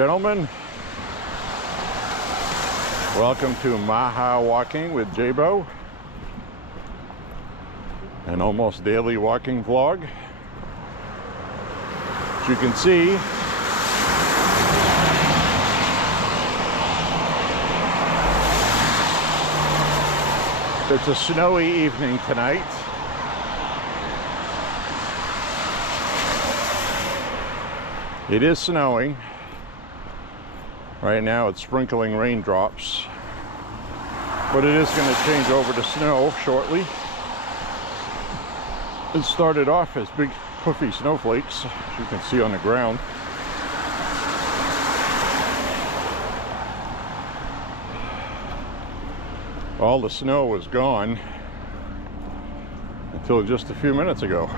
gentlemen. Welcome to MAHA Walking with J.Beau, an almost daily walking vlog. As you can see, it's a snowy evening tonight. It is snowing. Right now it's sprinkling raindrops, but it is going to change over to snow shortly. It started off as big puffy snowflakes, as you can see on the ground. All the snow was gone until just a few minutes ago.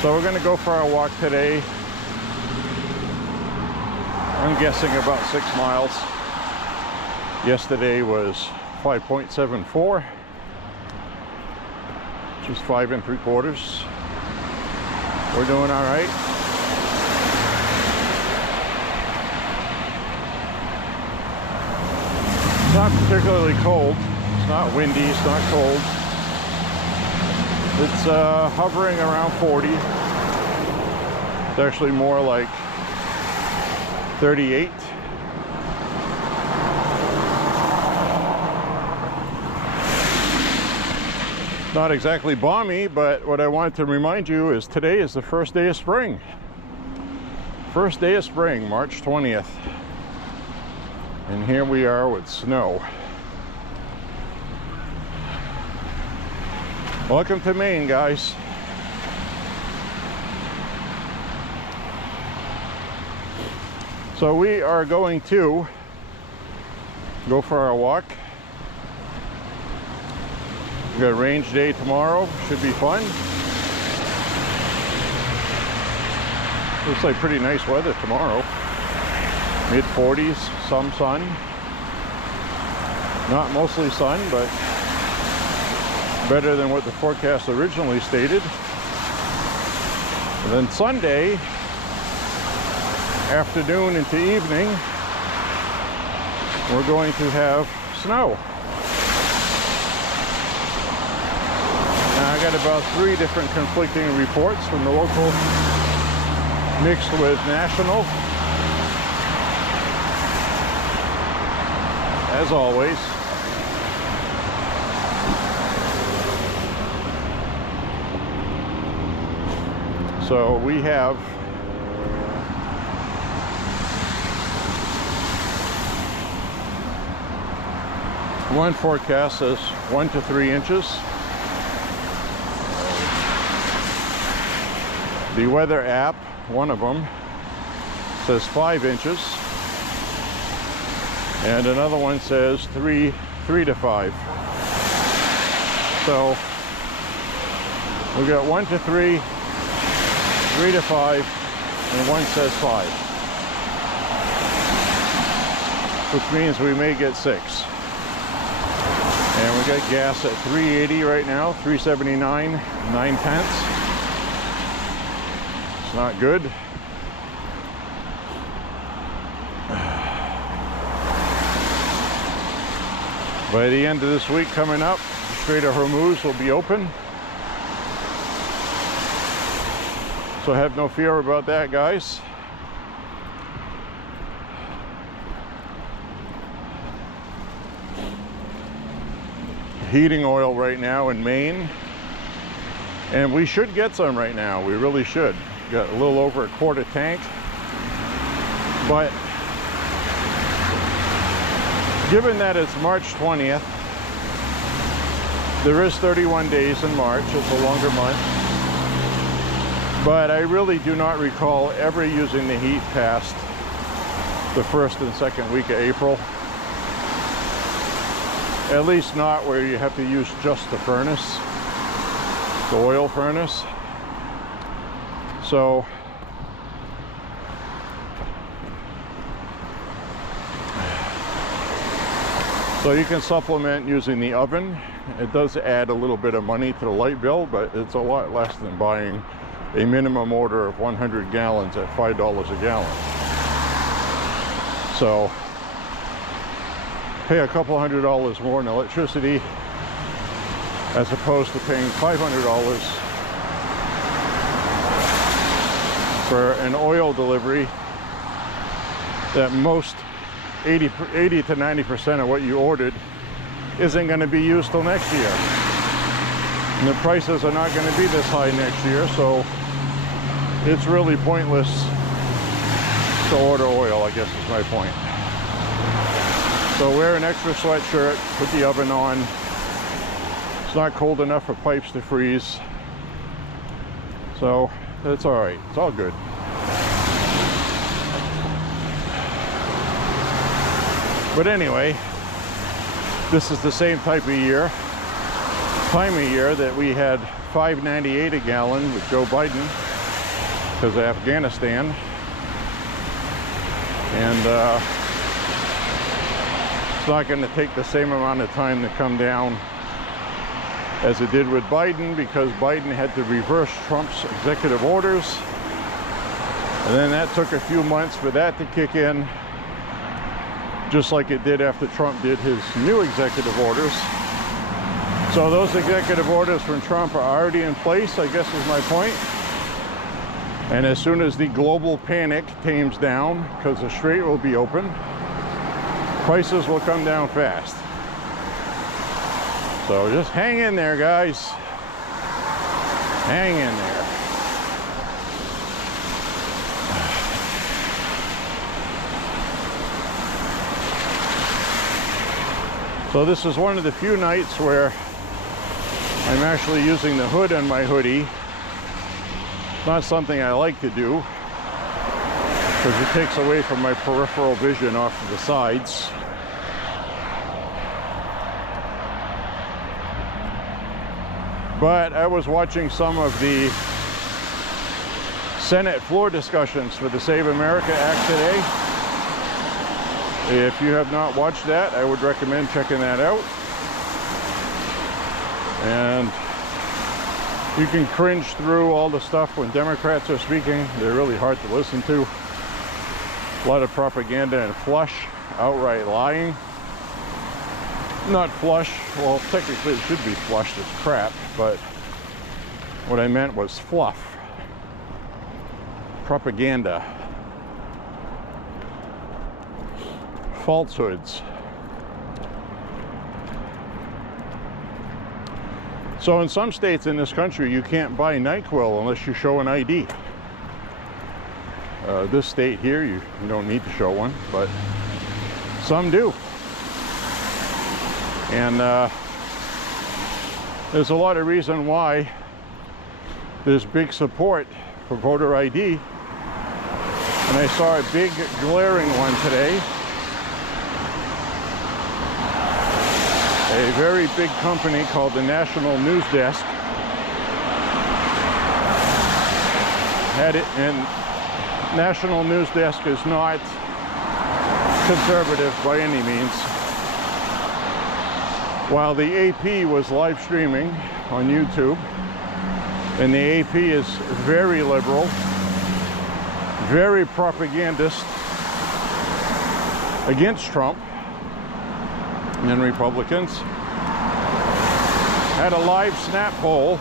So we're going to go for our walk today. I'm guessing about 6 miles. Yesterday was 5.74, which is 5 3/4. We're doing all right. It's not particularly cold. It's not windy. It's not cold. It's hovering around 40. It's actually more like 38. Not exactly balmy, but what I wanted to remind you is today is the first day of spring. First day of spring, March 20th. And here we are with snow. Welcome to Maine, guys. So we are going to go for our walk. We got a range day tomorrow. Should be fun. Looks like pretty nice weather tomorrow. Mid-40s, some sun. Not mostly sun, but better than what the forecast originally stated. And then Sunday afternoon into evening, we're going to have snow. Now I got about 3 different conflicting reports from the local mixed with national. As always. So we have one forecast says 1 to 3 inches. The weather app, one of them, says 5 inches. And another one says 3 to 5. So we got 1 to 3, 3 to 5, and one says 5, which means we may get 6. And we got gas at 380 right now, 379, 9/10. It's not good. By the end of this week coming up, the Strait of Hormuz will be open. So have no fear about that, guys. Heating oil right now in Maine, and we should get some right now. We really should. Got a little over a quart tank, but given that it's March 20th, there is 31 days in March. It's a longer month. But I really do not recall ever using the heat past the 1st and 2nd week of April. At least not where you have to use just the furnace, the oil furnace. So So you can supplement using the oven. It does add a little bit of money to the light bill, but it's a lot less than buying a minimum order of 100 gallons at $5 a gallon. So pay a couple $100 more in electricity as opposed to paying $500 for an oil delivery that most 80 to 90% of what you ordered isn't going to be used till next year. And the prices are not going to be this high next year, so it's really pointless to order oil, I guess is my point. So wear an extra sweatshirt, put the oven on. It's not cold enough for pipes to freeze. So it's all right, it's all good. But anyway, this is the same time of year that we had $5.98 a gallon with Joe Biden because of Afghanistan. And it's not going to take the same amount of time to come down as it did with Biden, because Biden had to reverse Trump's executive orders. And then that took a few months for that to kick in, just like it did after Trump did his new executive orders. So those executive orders from Trump are already in place, I guess is my point. And as soon as the global panic tames down, because the strait will be open, prices will come down fast. So just hang in there, guys. Hang in there. So this is one of the few nights where I'm actually using the hood on my hoodie. Not something I like to do, because it takes away from my peripheral vision off to the sides. But I was watching some of the Senate floor discussions for the Save America Act today. If you have not watched that, I would recommend checking that out. And you can cringe through all the stuff when Democrats are speaking. They're really hard to listen to. A lot of propaganda and flush, outright lying. Not flush, well, technically it should be flushed as crap, but what I meant was fluff. Propaganda. Falsehoods. So in some states in this country, you can't buy NyQuil unless you show an ID. This state here, you don't need to show one, but some do. And there's a lot of reason why there's big support for voter ID. And I saw a big glaring one today. A very big company called the National News Desk had it, and National News Desk is not conservative by any means. While the AP was live streaming on YouTube, and the AP is very liberal, very propagandist against Trump and Republicans, had a live snap poll.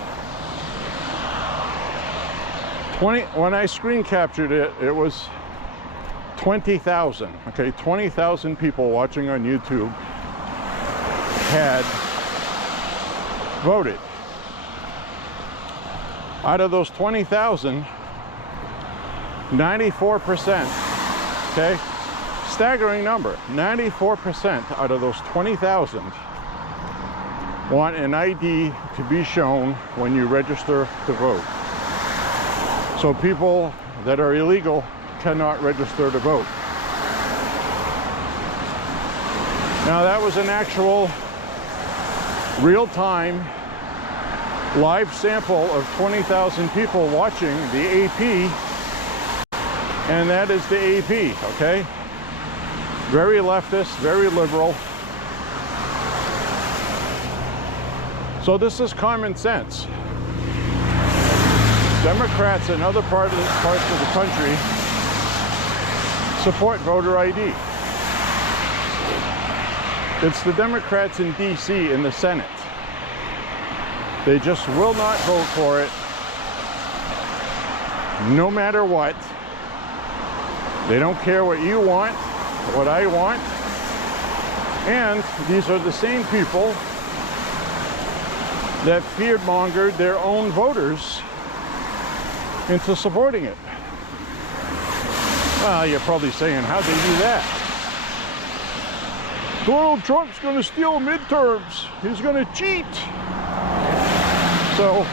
When I screen captured it, it was 20,000. Okay, 20,000 people watching on YouTube had voted. Out of those 20,000, 94%, okay, staggering number, 94% out of those 20,000 want an ID to be shown when you register to vote. So people that are illegal cannot register to vote. Now that was an actual real-time live sample of 20,000 people watching the AP, and that is the AP, okay? Very leftist, very liberal, So this is common sense. Democrats in other parts of the country support voter ID. It's the Democrats in D.C. in the Senate. They just will not vote for it, no matter what. They don't care what you want, what I want. And these are the same people that fear-mongered their own voters into supporting it. Well, you're probably saying, how'd they do that? Donald Trump's going to steal midterms. He's going to cheat. So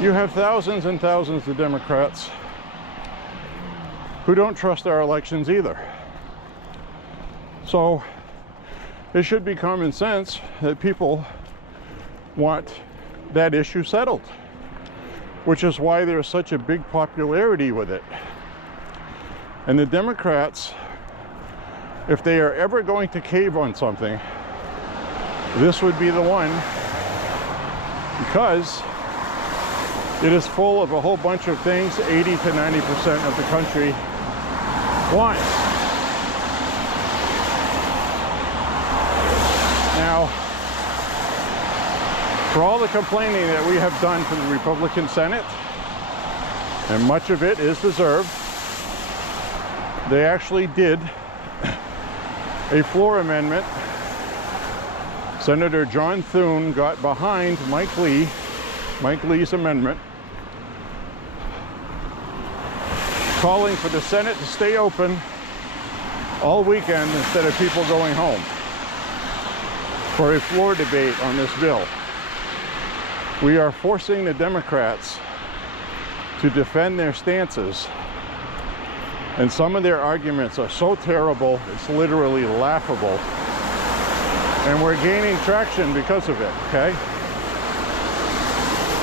you have thousands and thousands of Democrats who don't trust our elections either. So it should be common sense that people want that issue settled, which is why there's such a big popularity with it. And the Democrats, if they are ever going to cave on something, this would be the one, because it is full of a whole bunch of things 80 to 90% of the country wants. Now, for all the complaining that we have done to the Republican Senate, and much of it is deserved, they actually did a floor amendment. Senator John Thune got behind Mike Lee's amendment, calling for the Senate to stay open all weekend instead of people going home for a floor debate on this bill. We are forcing the Democrats to defend their stances, and some of their arguments are so terrible, it's literally laughable. And we're gaining traction because of it, okay?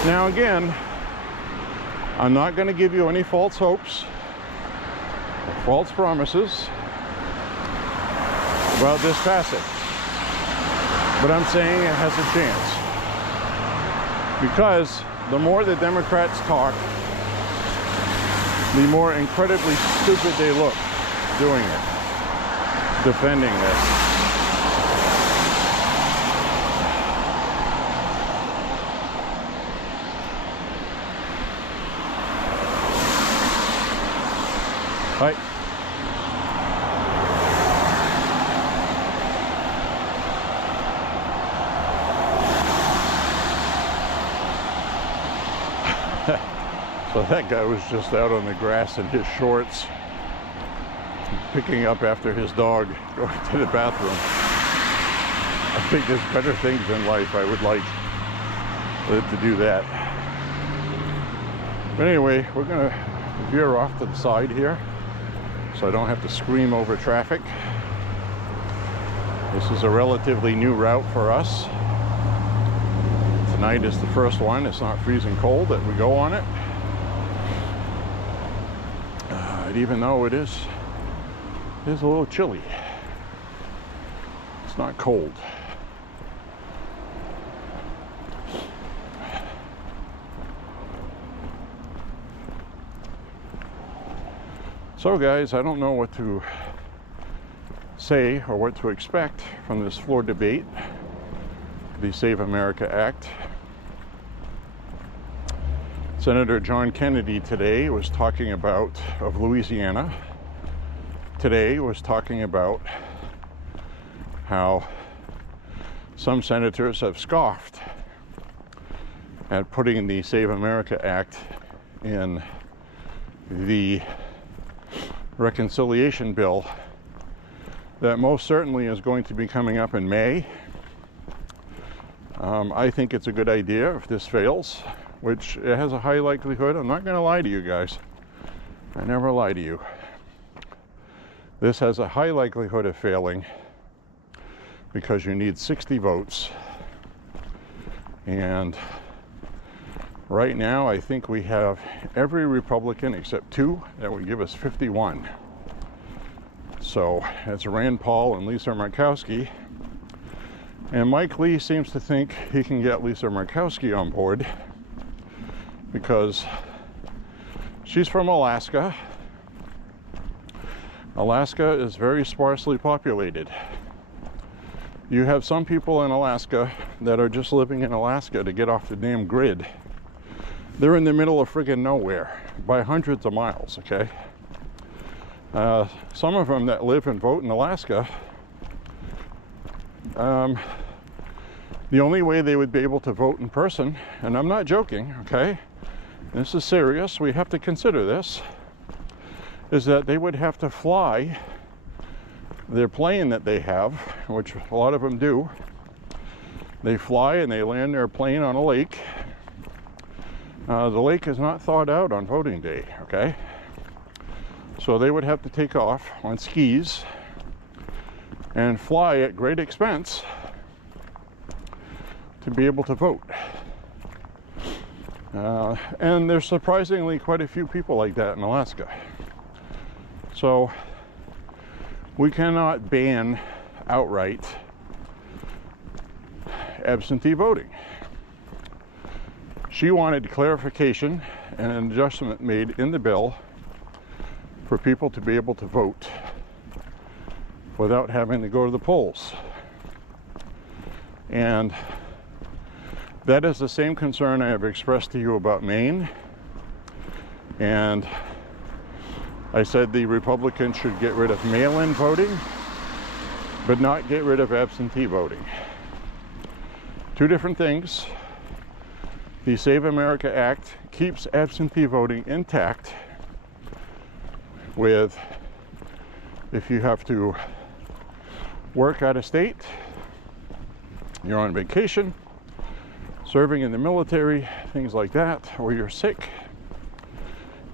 Now again, I'm not going to give you any false hopes or false promises about this passage, but I'm saying it has a chance. Because the more the Democrats talk, the more incredibly stupid they look doing it, defending this. Hi. So that guy was just out on the grass in his shorts, picking up after his dog, going to the bathroom. I think there's better things in life I would like to do that. But anyway, we're going to veer off to the side here so I don't have to scream over traffic. This is a relatively new route for us. Tonight is the first one. It's not freezing cold that we go on it. Even though it is a little chilly, it's not cold. So guys, I don't know what to say or what to expect from this floor debate, the Save America Act. Senator John Kennedy today was talking about, of Louisiana, today was talking about how some senators have scoffed at putting the Save America Act in the reconciliation bill that most certainly is going to be coming up in May. I think it's a good idea if this fails, which it has a high likelihood. I'm not going to lie to you guys. I never lie to you. This has a high likelihood of failing because you need 60 votes. And right now, I think we have every Republican except 2 that would give us 51. So that's Rand Paul and Lisa Murkowski. And Mike Lee seems to think he can get Lisa Murkowski on board because she's from Alaska. Alaska is very sparsely populated. You have some people in Alaska that are just living in Alaska to get off the damn grid. They're in the middle of friggin' nowhere by hundreds of miles, okay? Some of them that live and vote in Alaska, the only way they would be able to vote in person, and I'm not joking, okay? This is serious, we have to consider this, is that they would have to fly their plane that they have, which a lot of them do. They fly and they land their plane on a lake. The lake is not thawed out on voting day, okay? So they would have to take off on skis and fly at great expense to be able to vote. And there's surprisingly quite a few people like that in Alaska. So we cannot ban outright absentee voting. She wanted clarification and an adjustment made in the bill for people to be able to vote without having to go to the polls. And that is the same concern I have expressed to you about Maine. And I said the Republicans should get rid of mail-in voting, but not get rid of absentee voting. Two different things. The Save America Act keeps absentee voting intact with, if you have to work out of state, you're on vacation, serving in the military, things like that, or you're sick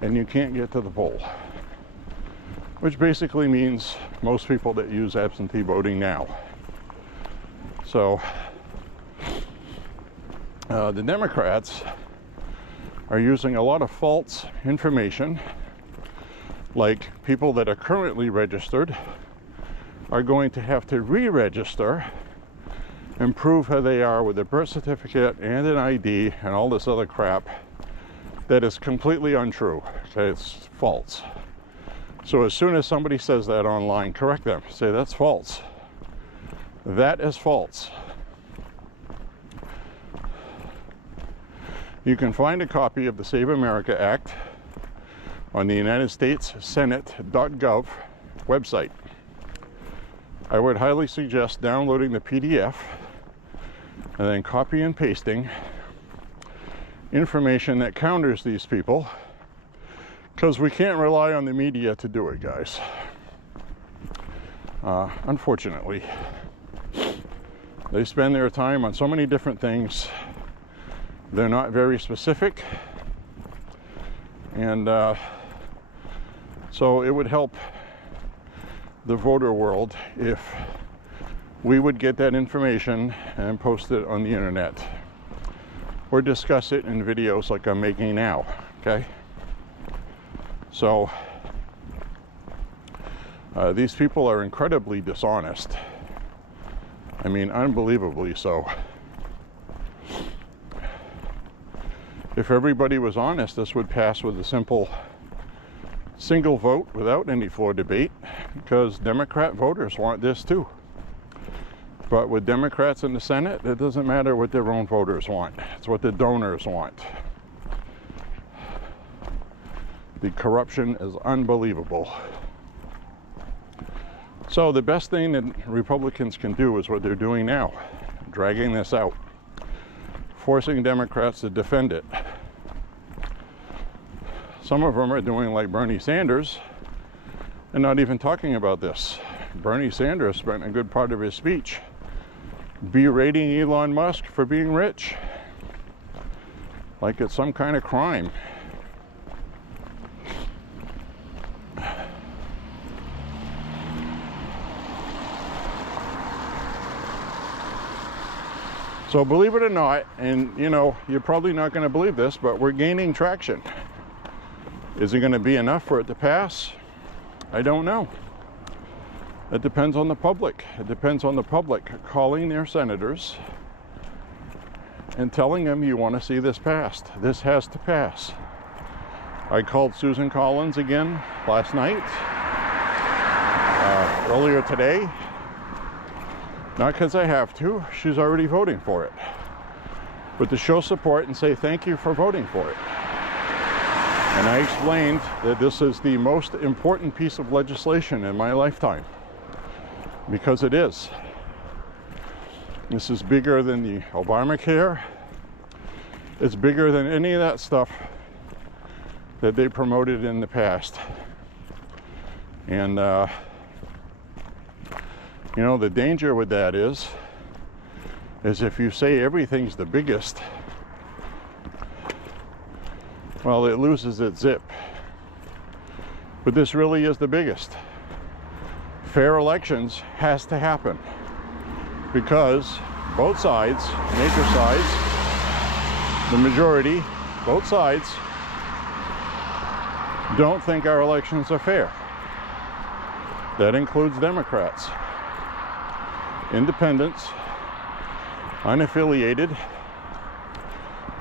and you can't get to the poll. Which basically means most people that use absentee voting now. So the Democrats are using a lot of false information, like people that are currently registered are going to have to re-register and prove who they are with a birth certificate and an ID and all this other crap that is completely untrue. Okay, it's false. So as soon as somebody says that online, correct them. Say that's false. That is false. You can find a copy of the Save America Act on the United States Senate.gov website. I would highly suggest downloading the PDF and then copy and pasting information that counters these people, because we can't rely on the media to do it, guys. Unfortunately, they spend their time on so many different things. They're not very specific, and so it would help the voter world if we would get that information and post it on the internet or discuss it in videos like I'm making now, okay? So these people are incredibly dishonest. I mean, unbelievably so. If everybody was honest, this would pass with a simple single vote without any floor debate, because Democrat voters want this too. But with Democrats in the Senate, it doesn't matter what their own voters want. It's what the donors want. The corruption is unbelievable. So the best thing that Republicans can do is what they're doing now, dragging this out, forcing Democrats to defend it. Some of them are doing like Bernie Sanders and not even talking about this. Bernie Sanders spent a good part of his speech berating Elon Musk for being rich, like it's some kind of crime. So believe it or not, and you know, you're probably not going to believe this, but we're gaining traction. Is it going to be enough for it to pass? I don't know. It depends on the public. It depends on the public calling their senators and telling them you want to see this passed. This has to pass. I called Susan Collins again last night, earlier today. Not because I have to, she's already voting for it. But to show support and say thank you for voting for it. And I explained that this is the most important piece of legislation in my lifetime. Because it is. This is bigger than the Obamacare. It's bigger than any of that stuff that they promoted in the past. And, you know, the danger with that is if you say everything's the biggest, well, it loses its zip. But this really is the biggest. Fair elections has to happen because both sides, major sides, the majority, both sides, don't think our elections are fair. That includes Democrats, independents, unaffiliated,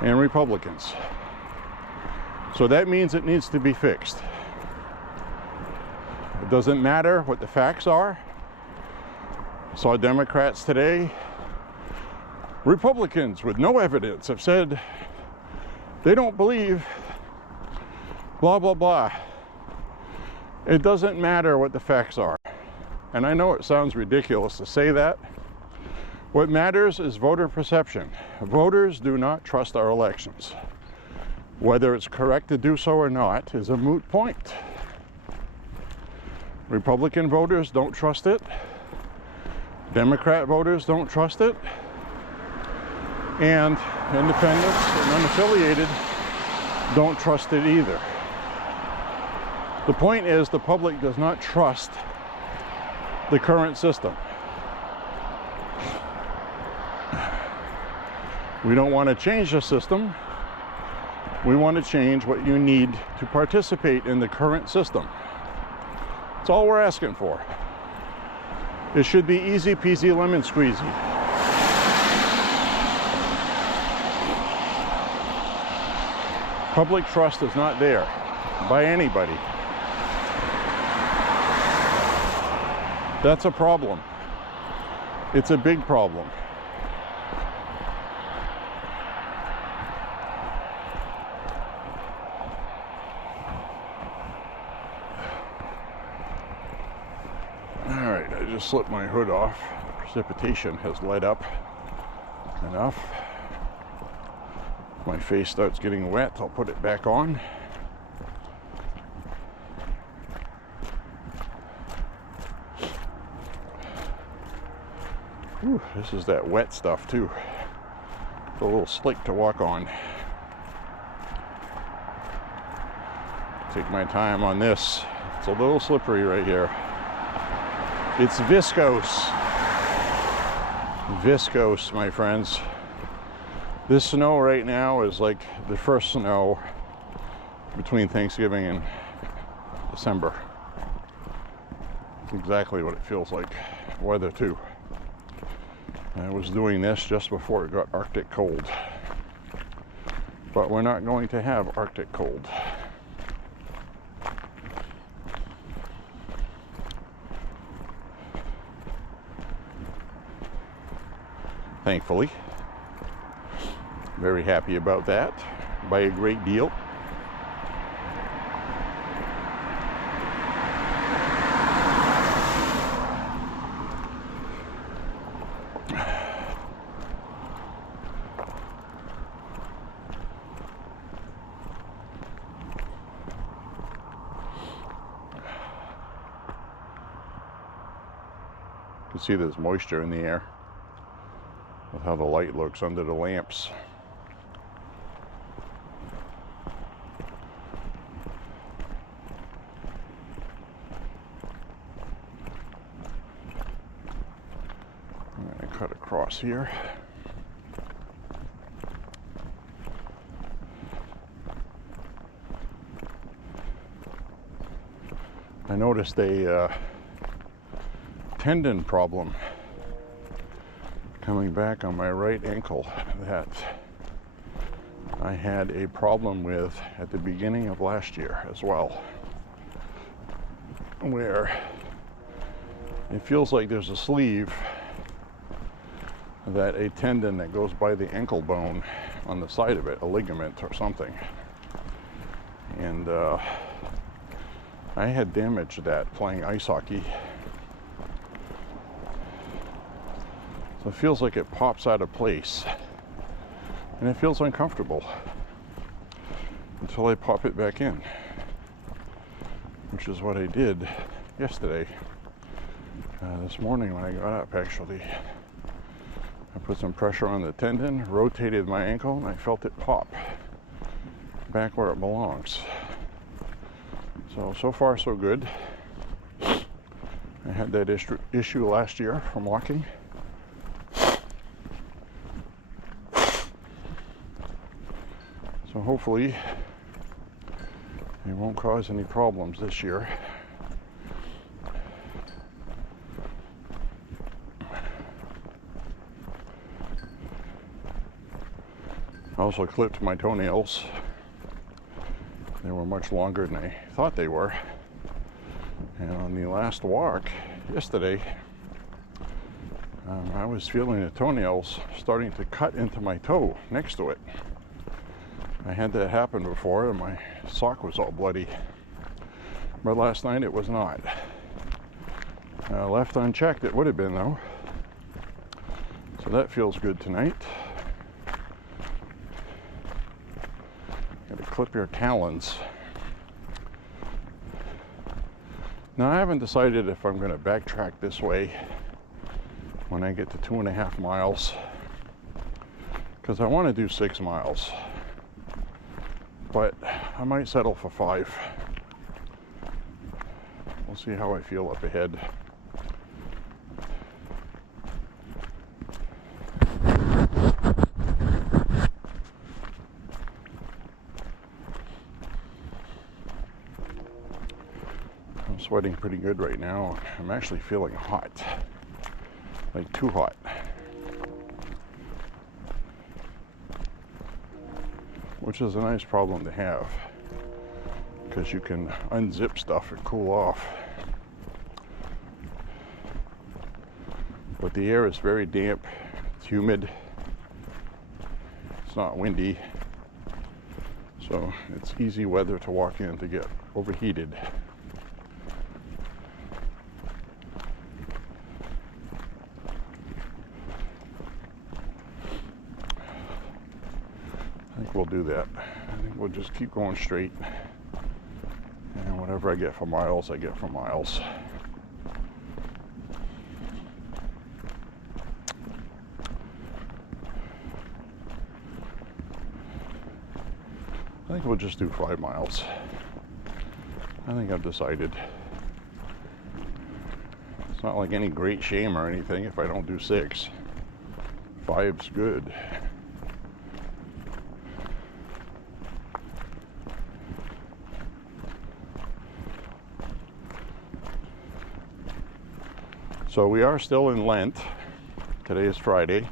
and Republicans. So that means it needs to be fixed. It doesn't matter what the facts are. I saw Democrats today. Republicans with no evidence have said they don't believe blah, blah, blah. It doesn't matter what the facts are. And I know it sounds ridiculous to say that. What matters is voter perception. Voters do not trust our elections. Whether it's correct to do so or not is a moot point. Republican voters don't trust it. Democrat voters don't trust it. And independents and unaffiliated don't trust it either. The point is the public does not trust the current system. We don't want to change the system. We want to change what you need to participate in the current system. That's all we're asking for. It should be easy peasy lemon squeezy. Public trust is not there by anybody. That's a problem. It's a big problem. Alright, I just slipped my hood off. Precipitation has let up enough. My face starts getting wet, I'll put it back on. Whew, this is that wet stuff too. It's a little slick to walk on. Take my time on this. It's a little slippery right here. It's viscose. Viscose, my friends. This snow right now is like the first snow between Thanksgiving and December. It's exactly what it feels like. Weather too. I was doing this just before it got Arctic cold. But we're not going to have Arctic cold. Thankfully. Very happy about that by a great deal. You can see there's moisture in the air with how the light looks under the lamps. I'm going to cut across here. I noticed a tendon problem coming back on my right ankle that I had a problem with at the beginning of last year as well, where it feels like there's a sleeve, that a tendon that goes by the ankle bone on the side of it, a ligament or something. And I had damaged that playing ice hockey. So it feels like it pops out of place. And it feels uncomfortable until I pop it back in, which is what I did yesterday. This morning when I got up, actually, I put some pressure on the tendon, rotated my ankle, and I felt it pop back where it belongs. So far so good. I had that issue last year from walking. So hopefully it won't cause any problems this year. I also clipped my toenails. They were much longer than I thought they were. And on the last walk yesterday, I was feeling the toenails starting to cut into my toe next to it. I had that happen before and my sock was all bloody. But last night it was not. Left unchecked it would have been though. So that feels good tonight. Gotta clip your talons. Now I haven't decided if I'm gonna backtrack this way when I get to 2.5 miles, because I want to do 6 miles. But I might settle for 5. We'll see how I feel up ahead. I'm sweating pretty good right now. I'm actually feeling hot, like too hot. Which is a nice problem to have, because you can unzip stuff and cool off. But the air is very damp, it's humid, it's not windy, so it's easy weather to walk in to get overheated. I think we'll do that. I think we'll just keep going straight, and whatever I get for miles, I get for miles. I think we'll just do 5 miles. I think I've decided. It's not like any great shame or anything if I don't do 6. 5's good. So we are still in Lent. Today is Friday,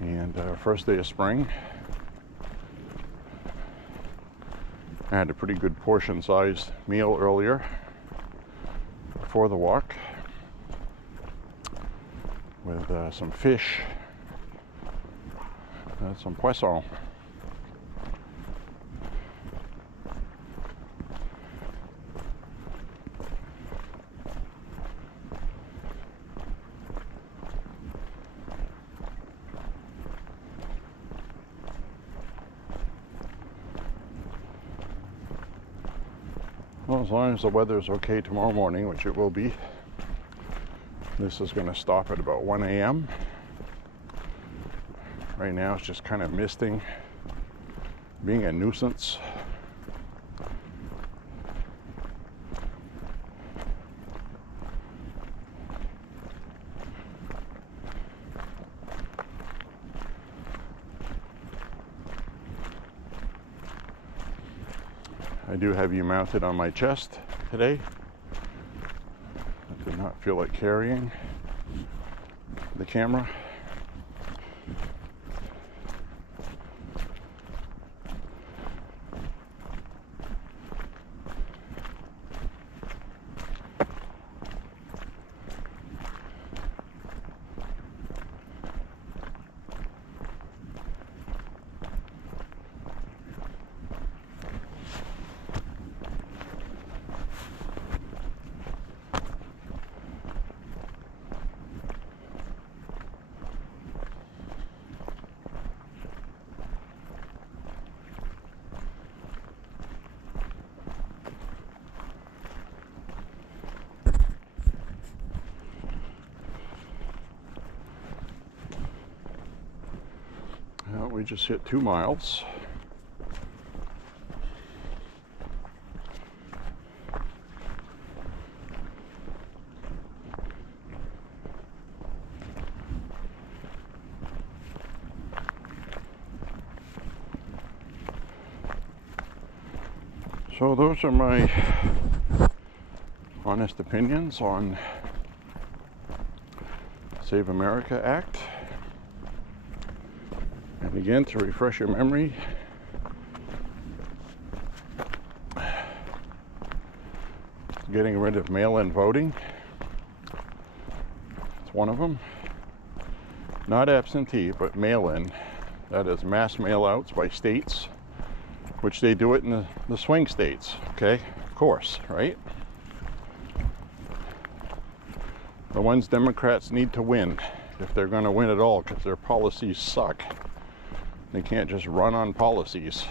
and first day of spring. I had a pretty good portion-sized meal earlier before the walk with some fish and some poisson. Well, as long as the weather is okay tomorrow morning, which it will be, this is going to stop at about 1 a.m. Right now it's just kind of misting, being a nuisance. I do have you mounted on my chest today. That did not feel like carrying the camera. We just hit 2 miles. So those are my honest opinions on Save America Act. And again, to refresh your memory, getting rid of mail-in voting, it's one of them. Not absentee, but mail-in. That is mass mail-outs by states, which they do it in the swing states, okay? Of course, right? The ones Democrats need to win, if they're going to win at all, because their policies suck. They can't just run on policies.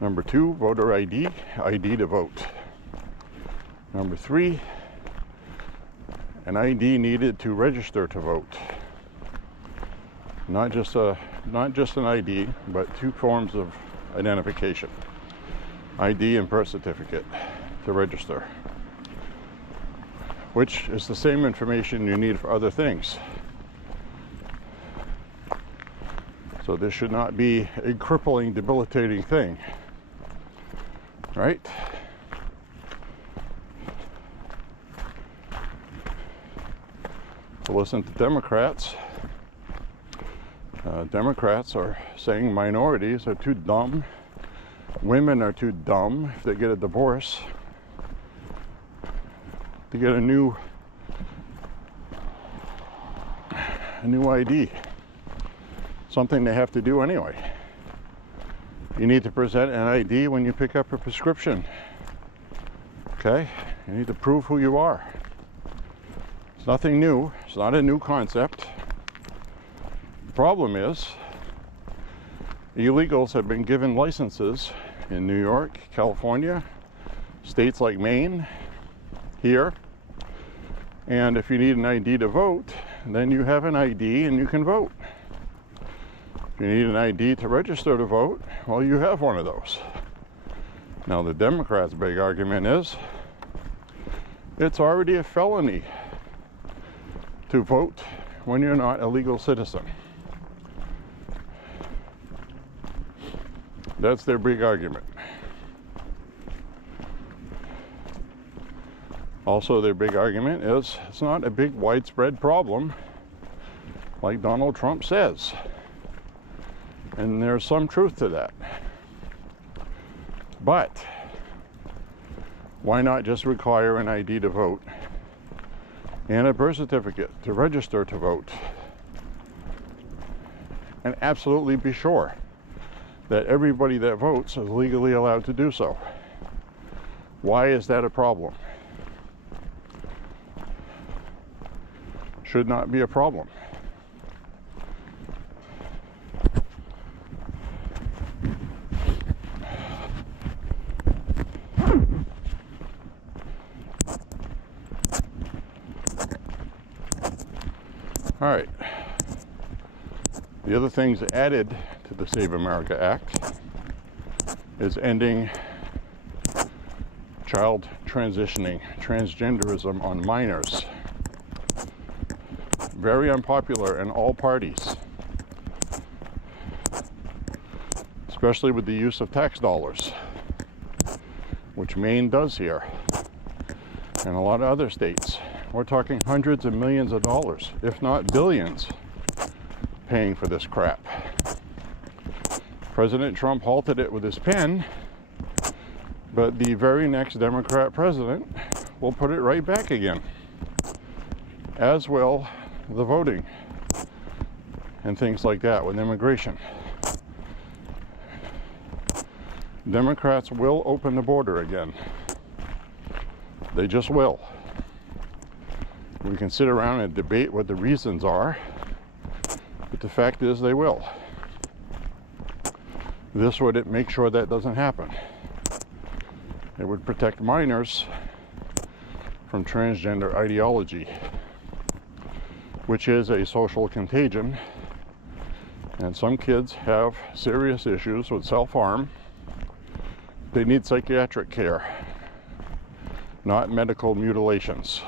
Number 2, voter ID, ID to vote. Number 3, an ID needed to register to vote. Not just an ID, but 2 forms of identification. ID and birth certificate to register, which is the same information you need for other things. So this should not be a crippling, debilitating thing, right? To listen to Democrats. Democrats are saying minorities are too dumb. Women are too dumb if they get a divorce to get a new ID. Something they have to do anyway. You need to present an ID when you pick up a prescription. Okay? You need to prove who you are. It's nothing new. It's not a new concept. The problem is, illegals have been given licenses in New York, California, states like Maine, here. And if you need an ID to vote, then you have an ID and you can vote. If you need an ID to register to vote, well, you have one of those. Now, the Democrats' big argument is it's already a felony to vote when you're not a legal citizen. That's their big argument. Also, their big argument is it's not a big widespread problem like Donald Trump says. And there's some truth to that. But why not just require an ID to vote and a birth certificate to register to vote? And absolutely be sure that everybody that votes is legally allowed to do so. Why is that a problem? Should not be a problem. All right. The other things added to the Save America Act is ending child transitioning, transgenderism on minors. Very unpopular in all parties, especially with the use of tax dollars. which Maine does here, and a lot of other states. We're talking hundreds of millions of dollars, if not billions, paying for this crap. President Trump halted it with his pen, but the very next Democrat president will put it right back again, as will the voting and things like that with immigration. Democrats will open the border again. They just will. We can sit around and debate what the reasons are, but the fact is they will. This would make sure that doesn't happen. It would protect minors from transgender ideology, which is a social contagion, and some kids have serious issues with self-harm. They need psychiatric care, not medical mutilations.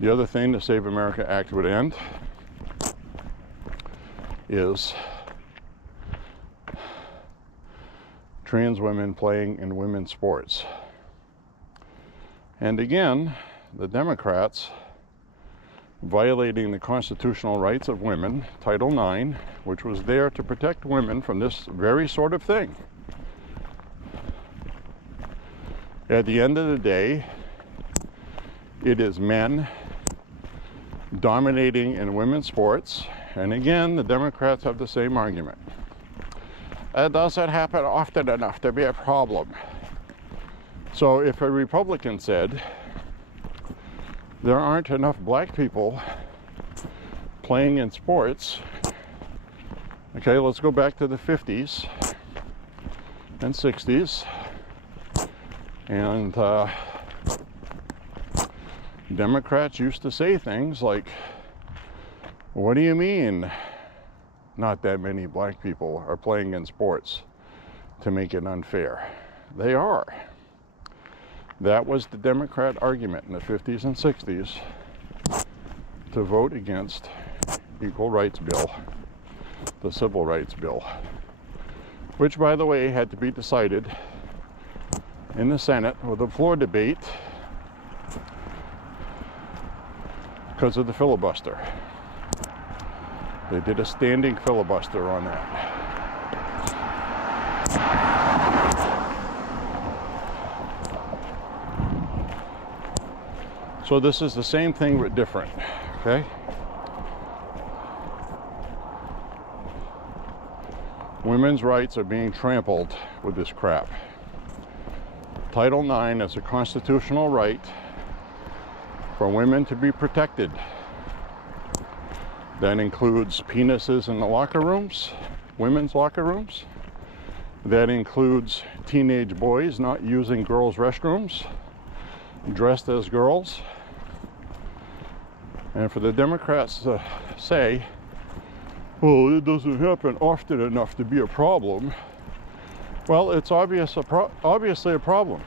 The other thing the Save America Act would end is trans women playing in women's sports. And again, the Democrats violating the constitutional rights of women, Title IX, which was there to protect women from this very sort of thing. At the end of the day, it is men dominating in women's sports, and again, the Democrats have the same argument. It doesn't happen often enough to be a problem. So if a Republican said, there aren't enough black people playing in sports, okay, let's go back to the 50s and 60s, and Democrats used to say things like, what do you mean not that many black people are playing in sports to make it unfair? They are. That was the Democrat argument in the 50s and 60s to vote against Equal Rights Bill, the Civil Rights Bill, which, by the way, had to be decided in the Senate with a floor debate because of the filibuster. They did a standing filibuster on that. So this is the same thing but different, okay? Women's rights are being trampled with this crap. Title IX is a constitutional right for women to be protected. That includes penises in the locker rooms, women's locker rooms. That includes teenage boys not using girls' restrooms, dressed as girls. And for the Democrats to say, well, it doesn't happen often enough to be a problem. Well, it's obviously a problem.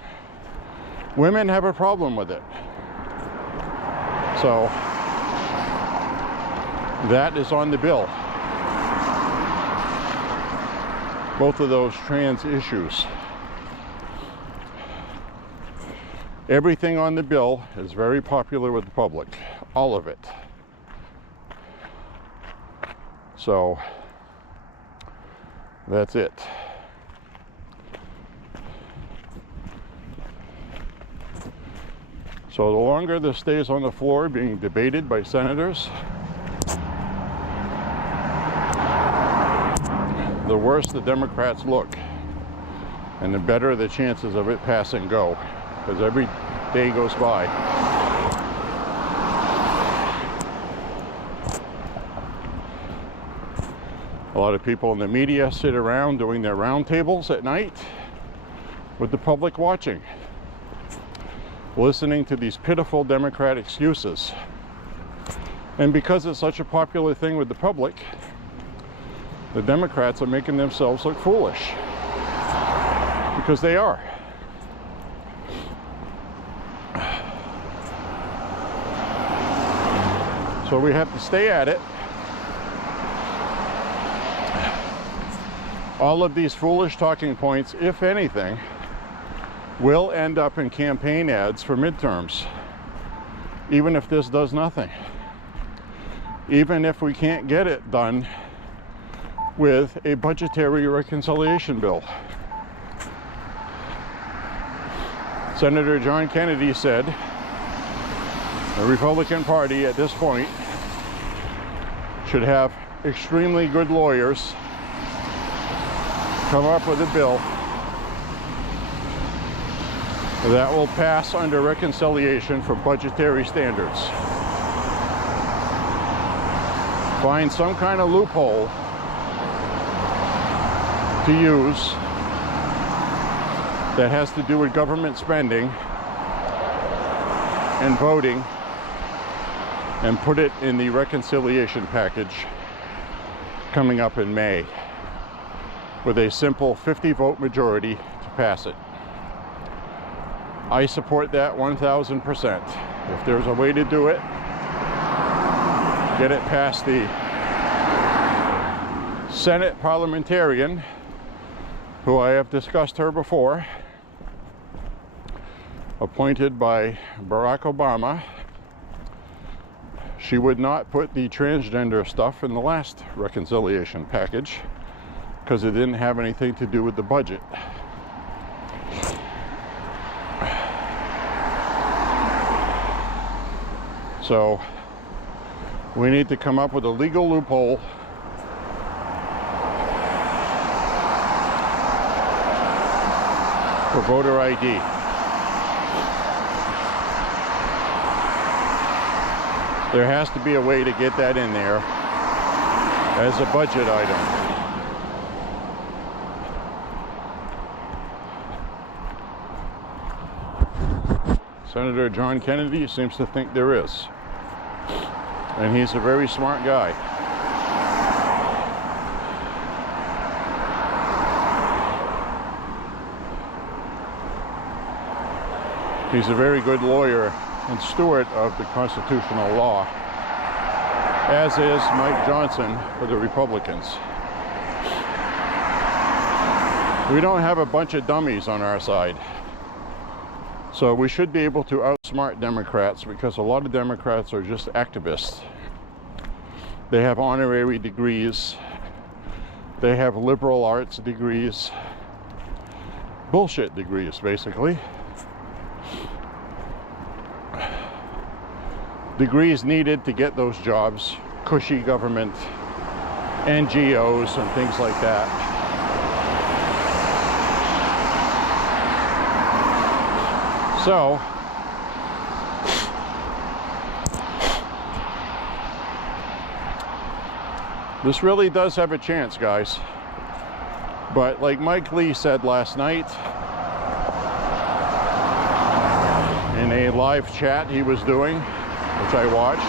Women have a problem with it. So that is on the bill. Both of those trans issues. Everything on the bill is very popular with the public. All of it. So that's it. So the longer this stays on the floor being debated by senators, the worse the Democrats look, and the better the chances of it passing go, because every day goes by. A lot of people in the media sit around doing their roundtables at night with the public watching, listening to these pitiful Democrat excuses. And because it's such a popular thing with the public, the Democrats are making themselves look foolish, because they are. So we have to stay at it All of these foolish talking points, if anything, will end up in campaign ads for midterms, even if this does nothing. Even if we can't get it done with a budgetary reconciliation bill. Senator John Kennedy said the Republican Party at this point should have extremely good lawyers come up with a bill that will pass under reconciliation for budgetary standards. Find some kind of loophole to use that has to do with government spending and voting, and put it in the reconciliation package coming up in May with a simple 50-vote majority to pass it. I support that 1,000%. If there's a way to do it, get it past the Senate parliamentarian, who I have discussed her before, appointed by Barack Obama. She would not put the transgender stuff in the last reconciliation package because it didn't have anything to do with the budget. So we need to come up with a legal loophole for voter ID. There has to be a way to get that in there as a budget item. Senator John Kennedy seems to think there is. And he's a very smart guy. He's a very good lawyer and steward of the constitutional law, as is Mike Johnson for the Republicans. We don't have a bunch of dummies on our side. So we should be able to outsmart Democrats, because a lot of Democrats are just activists. They have honorary degrees. They have liberal arts degrees. Bullshit degrees, basically. Degrees needed to get those jobs, cushy government, NGOs and things like that. So, this really does have a chance, guys. But like Mike Lee said last night in a live chat he was doing, which I watched,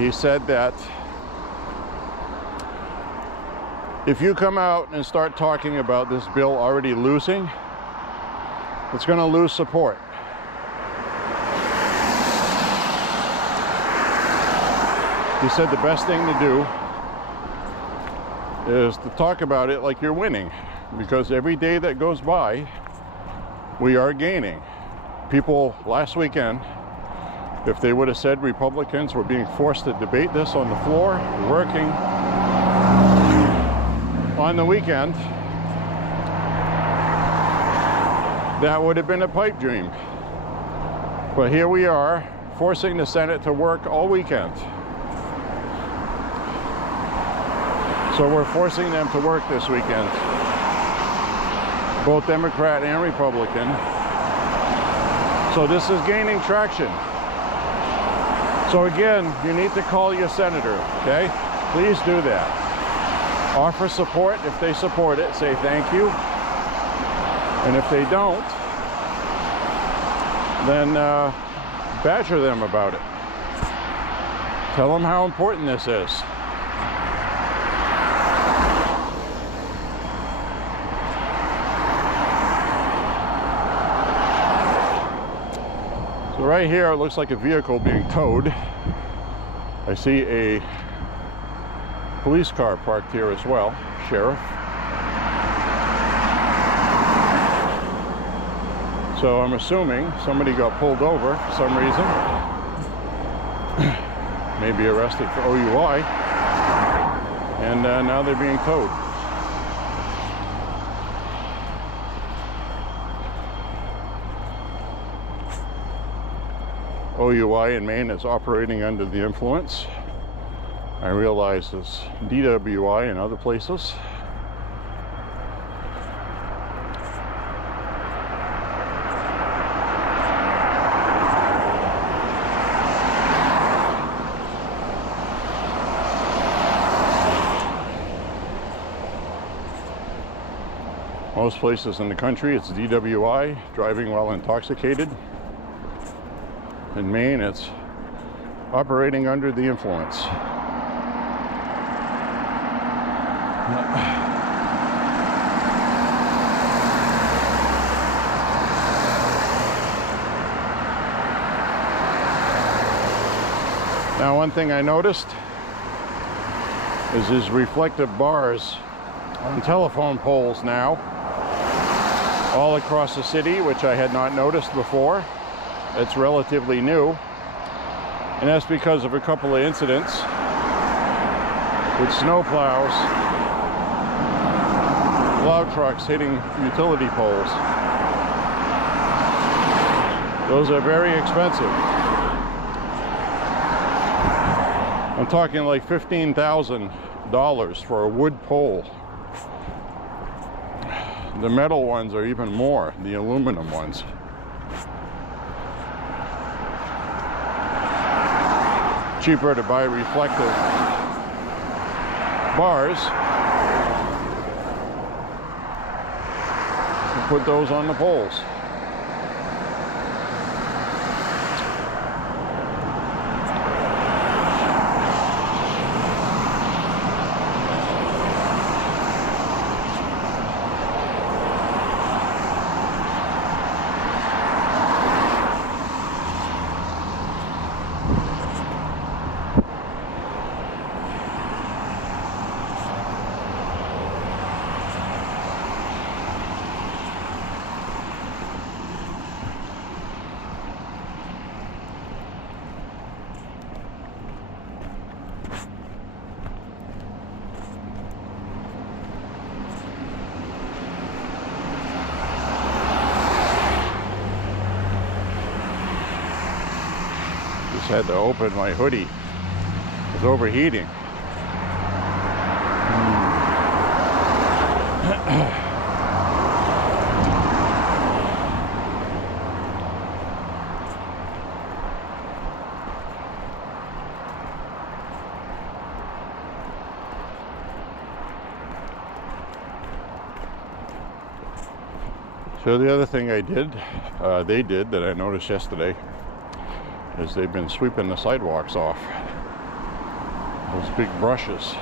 he said that if you come out and start talking about this bill already losing, it's going to lose support. He said the best thing to do is to talk about it like you're winning, because every day that goes by, we are gaining. People last weekend, if they would have said Republicans were being forced to debate this on the floor, working on the weekend, that would have been a pipe dream. But here we are, forcing the Senate to work all weekend. So we're forcing them to work this weekend, both Democrat and Republican. So this is gaining traction. So again, you need to call your senator, okay? Please do that. Offer support if they support it, say thank you. And if they don't, then badger them about it. Tell them how important this is. So right here, it looks like a vehicle being towed. I see a police car parked here as well. sheriff. So I'm assuming somebody got pulled over for some reason, maybe arrested for OUI, and now they're being towed. OUI in Maine is operating under the influence. I realize it's DWI in other places. Most places in the country, it's DWI, driving while intoxicated. In Maine, it's operating under the influence. Now, one thing I noticed is these reflective bars on telephone poles now, all across the city, which I had not noticed before. It's relatively new, and that's because of a couple of incidents with snow plows, plow trucks hitting utility poles. Those are very expensive. I'm talking like $15,000 for a wood pole. The metal ones are even more, the aluminum ones. Cheaper to buy reflective bars and put those on the poles. Had to open my hoodie. It was overheating. So the other thing I did, they did, that I noticed yesterday, is they've been sweeping the sidewalks off. Those big brushes.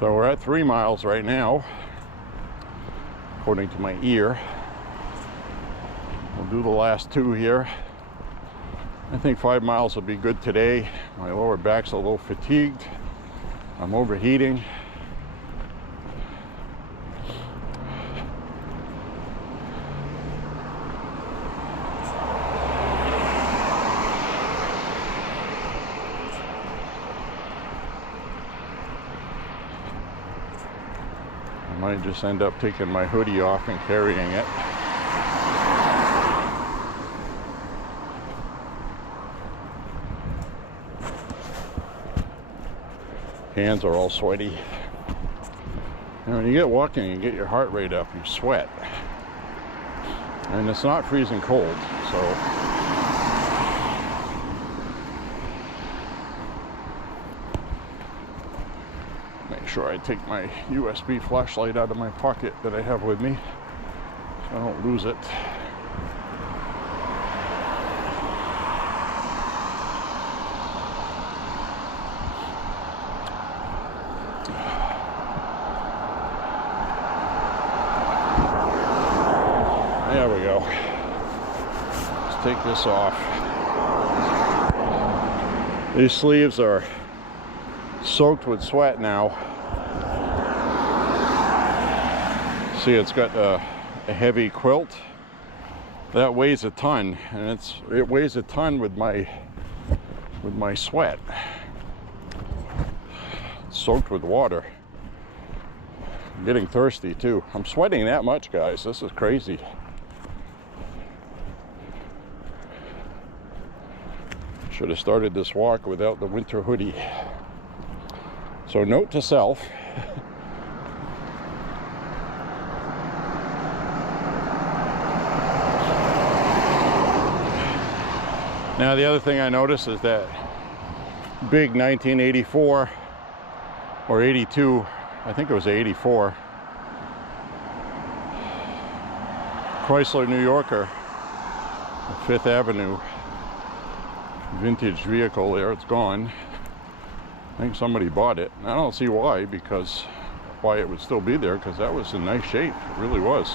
So we're at 3 miles right now, according to my ear. We'll do the last 2 here. I think 5 miles will be good today. My lower back's a little fatigued. I'm overheating. I might just end up taking my hoodie off and carrying it. Hands are all sweaty. And when you get walking, you get your heart rate up, you sweat. And it's not freezing cold, so Make sure I take my USB flashlight out of my pocket that I have with me so I don't lose it. There we go. Let's take this off. These sleeves are soaked with sweat now. See, it's got a heavy quilt that weighs a ton, and it weighs a ton with my sweat. It's soaked with water. I'm getting thirsty too. I'm sweating that much, guys. This is crazy. Should have started this walk without the winter hoodie. So note to self, now the other thing I noticed is that big 1984 or 82, I think it was 84, Chrysler New Yorker, Fifth Avenue vintage vehicle there. It's gone. I think somebody bought it. I don't see why it would still be there, because that was in nice shape. It really was.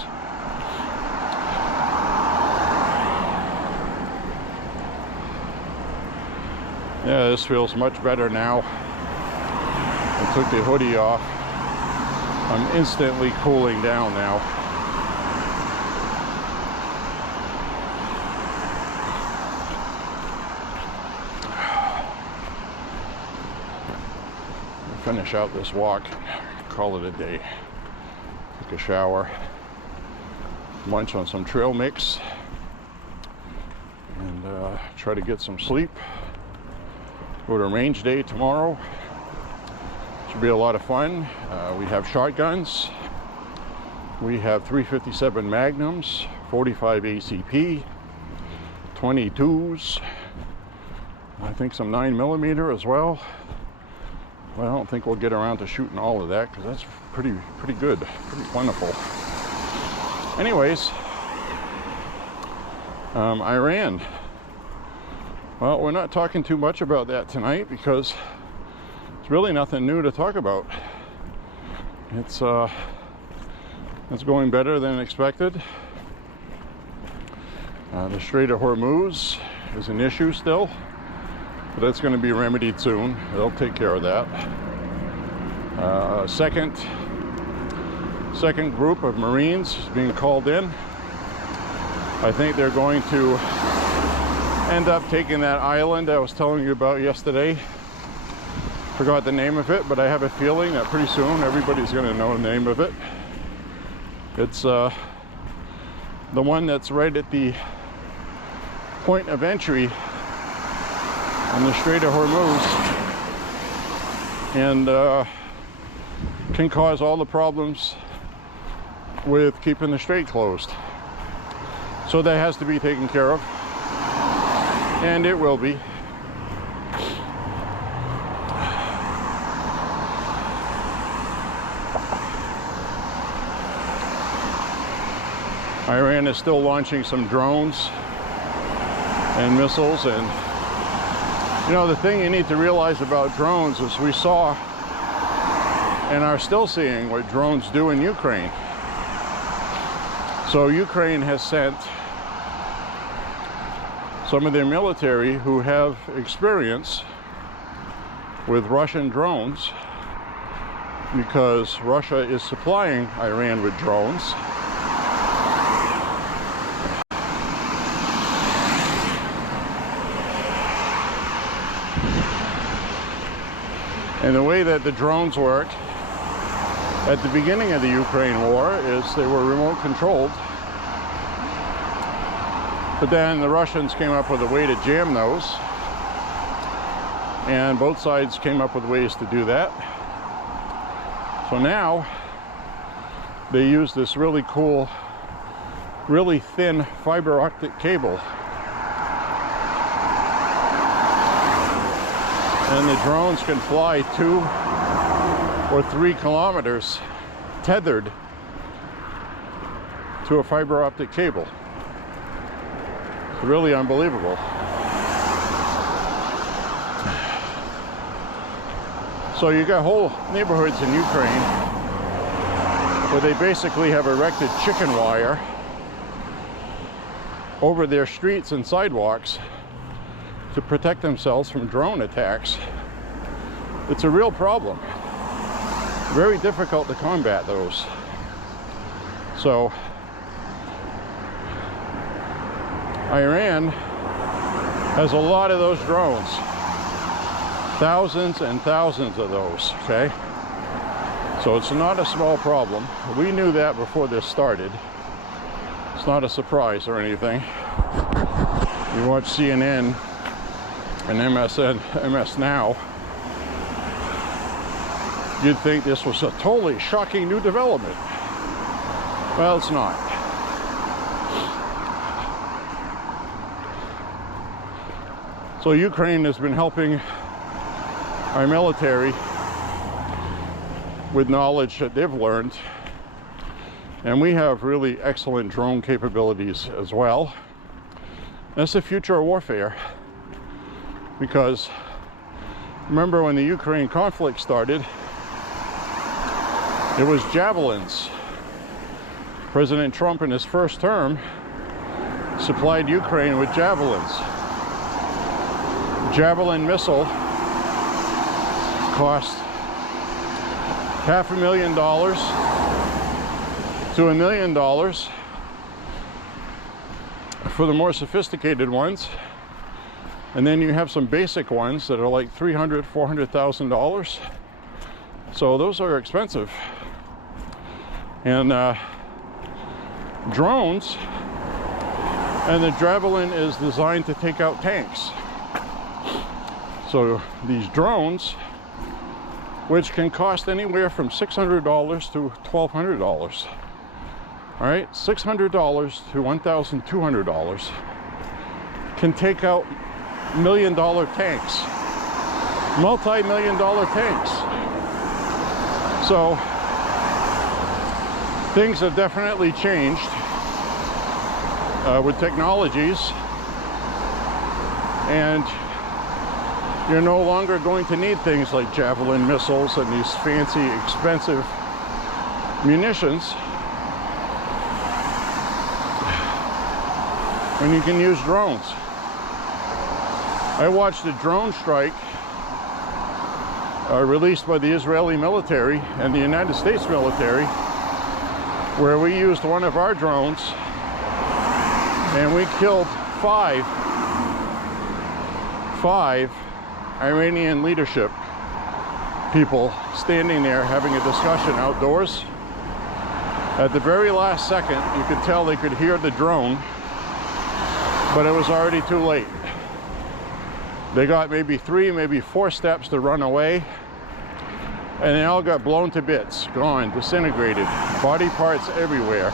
Yeah, this feels much better now. I took the hoodie off. I'm instantly cooling down now. Finish out this walk, call it a day. Take a shower, munch on some trail mix, and try to get some sleep. Go to range day tomorrow. Should be a lot of fun. We have shotguns. We have 357 Magnums, 45 ACP, 22s. I think some 9mm as well. Well, I don't think we'll get around to shooting all of that, because that's pretty good, pretty plentiful. Anyways, Iran. Well, we're not talking too much about that tonight, because it's really nothing new to talk about. It's going better than expected. The Strait of Hormuz is an issue still. But that's going to be remedied soon. They'll take care of that. Second group of Marines is being called in. I think they're going to end up taking that island I was telling you about yesterday. Forgot the name of it, but I have a feeling that pretty soon everybody's going to know the name of it. It's the one that's right at the point of entry in the Strait of Hormuz, and can cause all the problems with keeping the strait closed. So that has to be taken care of, and it will be. Iran is still launching some drones and missiles, and you know, the thing you need to realize about drones is we saw and are still seeing what drones do in Ukraine. So Ukraine has sent some of their military who have experience with Russian drones, because Russia is supplying Iran with drones. And the way that the drones work at the beginning of the Ukraine war is they were remote controlled. But then the Russians came up with a way to jam those. And both sides came up with ways to do that. So now they use this really cool, really thin fiber optic cable. And the drones can fly 2 or 3 kilometers tethered to a fiber optic cable. It's really unbelievable. So you got whole neighborhoods in Ukraine where they basically have erected chicken wire over their streets and sidewalks to protect themselves from drone attacks. It's a real problem. Very difficult to combat those. So Iran has a lot of those drones. Thousands and thousands of those, okay? So it's not a small problem. We knew that before this started. It's not a surprise or anything. You watch CNN and MS Now, you'd think this was a totally shocking new development. Well, it's not. So Ukraine has been helping our military with knowledge that they've learned, and we have really excellent drone capabilities as well. That's the future of warfare, because remember when the Ukraine conflict started, it was javelins. President Trump in his first term supplied Ukraine with javelins. Javelin missile cost $500,000 to $1 million for the more sophisticated ones, and then you have some basic ones that are like $300,000, $400,000. So those are expensive. And drones, and the javelin is designed to take out tanks. So these drones, which can cost anywhere from $600 to $1,200. All right, $600 to $1,200 can take out $1 million tanks, multi-million-dollar tanks. So things have definitely changed with technologies, and you're no longer going to need things like javelin missiles and these fancy, expensive munitions when you can use drones. I watched a drone strike released by the Israeli military and the United States military, where we used one of our drones and we killed five Iranian leadership people standing there having a discussion outdoors. At the very last second, you could tell they could hear the drone, but it was already too late. They got maybe 3, maybe 4 steps to run away, and they all got blown to bits, gone, disintegrated, body parts everywhere.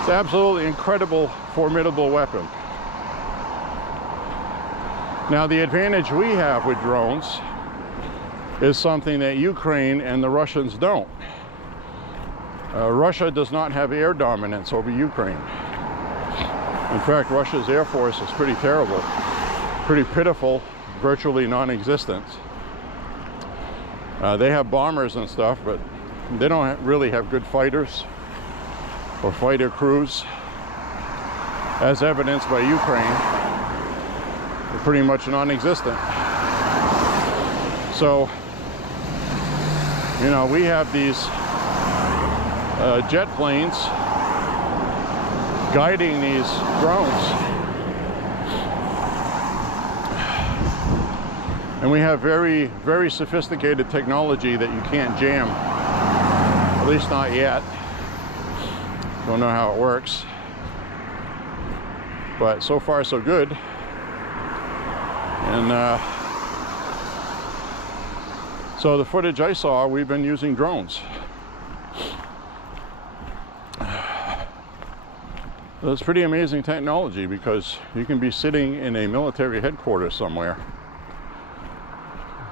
It's absolutely incredible, formidable weapon. Now, the advantage we have with drones is something that Ukraine and the Russians don't. Russia does not have air dominance over Ukraine. In fact, Russia's air force is pretty terrible, pretty pitiful, virtually non-existent. They have bombers and stuff, but they don't really have good fighters or fighter crews, as evidenced by Ukraine. They're pretty much non-existent. So, you know, we have these jet planes guiding these drones, and we have very, very sophisticated technology that you can't jam, at least not yet. Don't know how it works, but so far so good. And so the footage I saw, we've been using drones. It's pretty amazing technology, because you can be sitting in a military headquarters somewhere,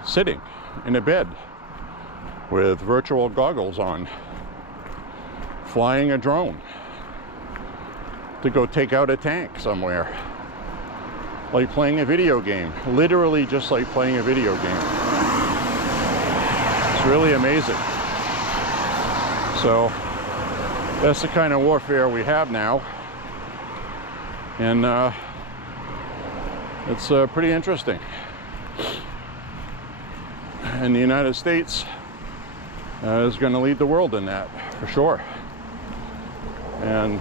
sitting in a bed with virtual goggles on, flying a drone to go take out a tank somewhere, like playing a video game, literally just like playing a video game. It's really amazing. So that's the kind of warfare we have now, and it's pretty interesting. And the United States is going to lead the world in that, for sure. And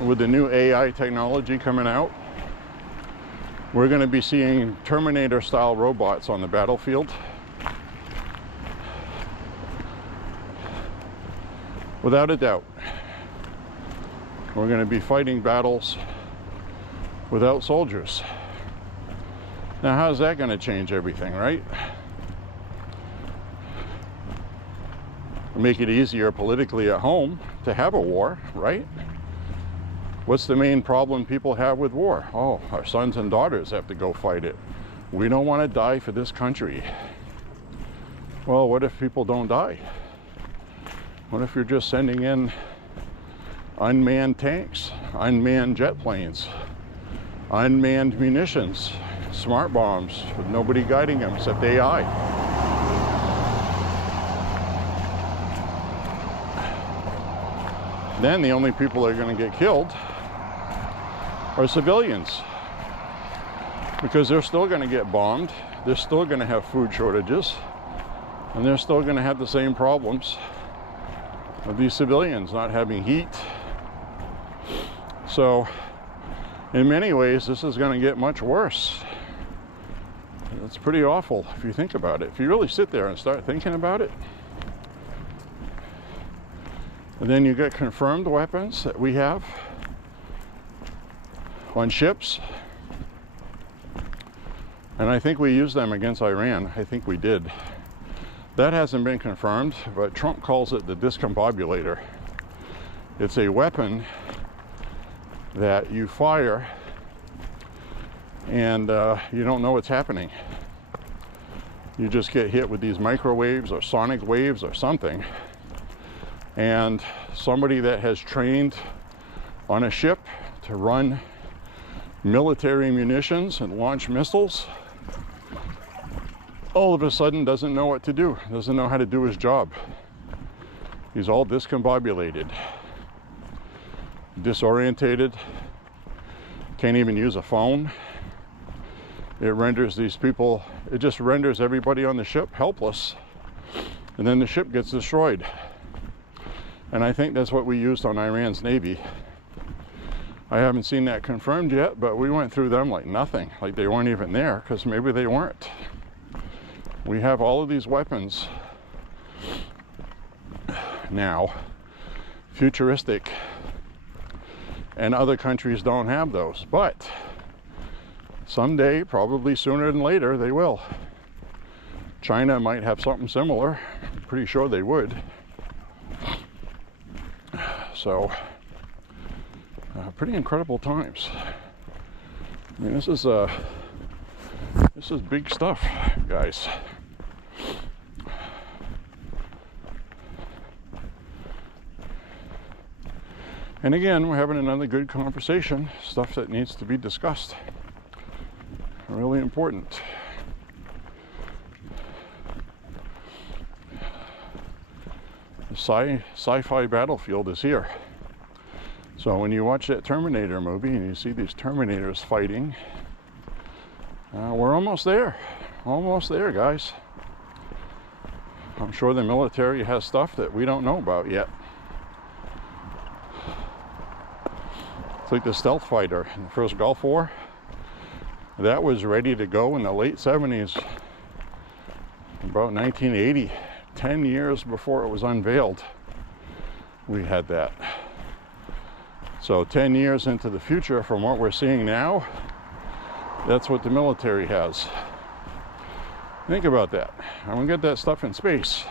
with the new AI technology coming out, we're going to be seeing Terminator-style robots on the battlefield. Without a doubt. We're going to be fighting battles without soldiers. Now, how's that going to change everything, right? Make it easier politically at home to have a war, right? What's the main problem people have with war? Oh, our sons and daughters have to go fight it. We don't want to die for this country. Well, what if people don't die? What if you're just sending in unmanned tanks, unmanned jet planes, unmanned munitions, smart bombs with nobody guiding them except AI? Then the only people that are going to get killed are civilians, because they're still going to get bombed, they're still going to have food shortages, and they're still going to have the same problems of these civilians not having heat. So in many ways, this is going to get much worse. It's pretty awful if you think about it. If you really sit there and start thinking about it. And then you get confirmed weapons that we have on ships. And I think we used them against Iran. I think we did. That hasn't been confirmed, but Trump calls it the discombobulator. It's a weapon that you fire and you don't know what's happening. You just get hit with these microwaves or sonic waves or something, and somebody that has trained on a ship to run military munitions and launch missiles all of a sudden doesn't know what to do, doesn't know how to do his job. He's all discombobulated, disorientated, can't even use a phone. It renders these people, it just renders everybody on the ship helpless, and then the ship gets destroyed. And I think that's what we used on Iran's Navy. I haven't seen that confirmed yet, but we went through them like nothing, like they weren't even there, because maybe they weren't. We have all of these weapons now, futuristic, and other countries don't have those. But someday, probably sooner than later, they will. China might have something similar. I'm pretty sure they would. So, pretty incredible times. I mean, this is big stuff, guys. And again, we're having another good conversation, stuff that needs to be discussed. Really important. The sci-fi battlefield is here. So when you watch that Terminator movie and you see these Terminators fighting, we're almost there. Almost there, guys. I'm sure the military has stuff that we don't know about yet. It's like the stealth fighter in the first Gulf War. That was ready to go in the late 70s, about 1980, 10 years before it was unveiled. We had that. So 10 years into the future from what we're seeing now, that's what the military has. Think about that. And we get that stuff in space.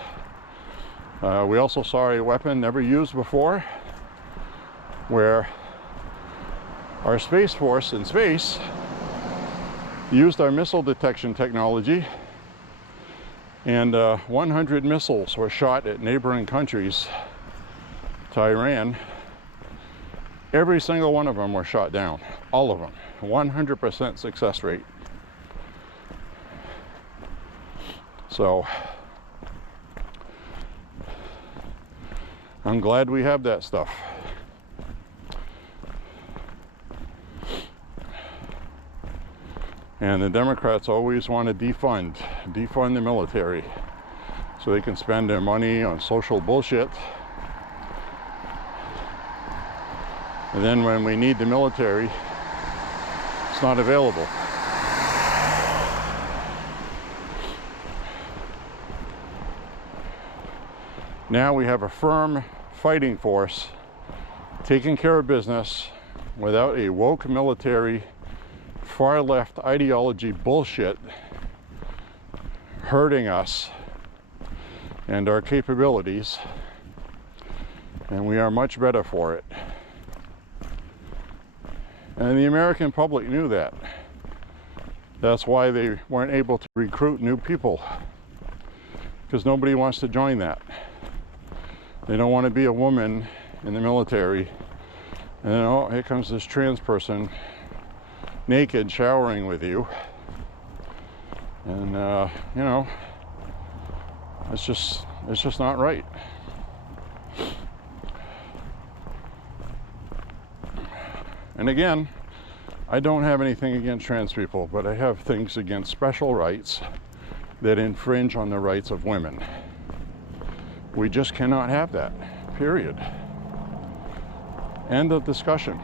We also saw a weapon never used before, where Our Space Force in space used our missile detection technology, and 100 missiles were shot at neighboring countries to Iran. Every single one of them were shot down. All of them. 100% success rate. So I'm glad we have that stuff. And the Democrats always want to defund the military so they can spend their money on social bullshit. And then when we need the military, it's not available. Now we have a firm fighting force taking care of business without a woke military, far left ideology bullshit hurting us and our capabilities, and we are much better for it. And the American public knew that. That's why they weren't able to recruit new people, because nobody wants to join that. They don't want to be a woman in the military, and then, oh, here comes this trans person naked showering with you, and you know, it's just not right. And again, I don't have anything against trans people, but I have things against special rights that infringe on the rights of women. We just cannot have that, period. End of discussion.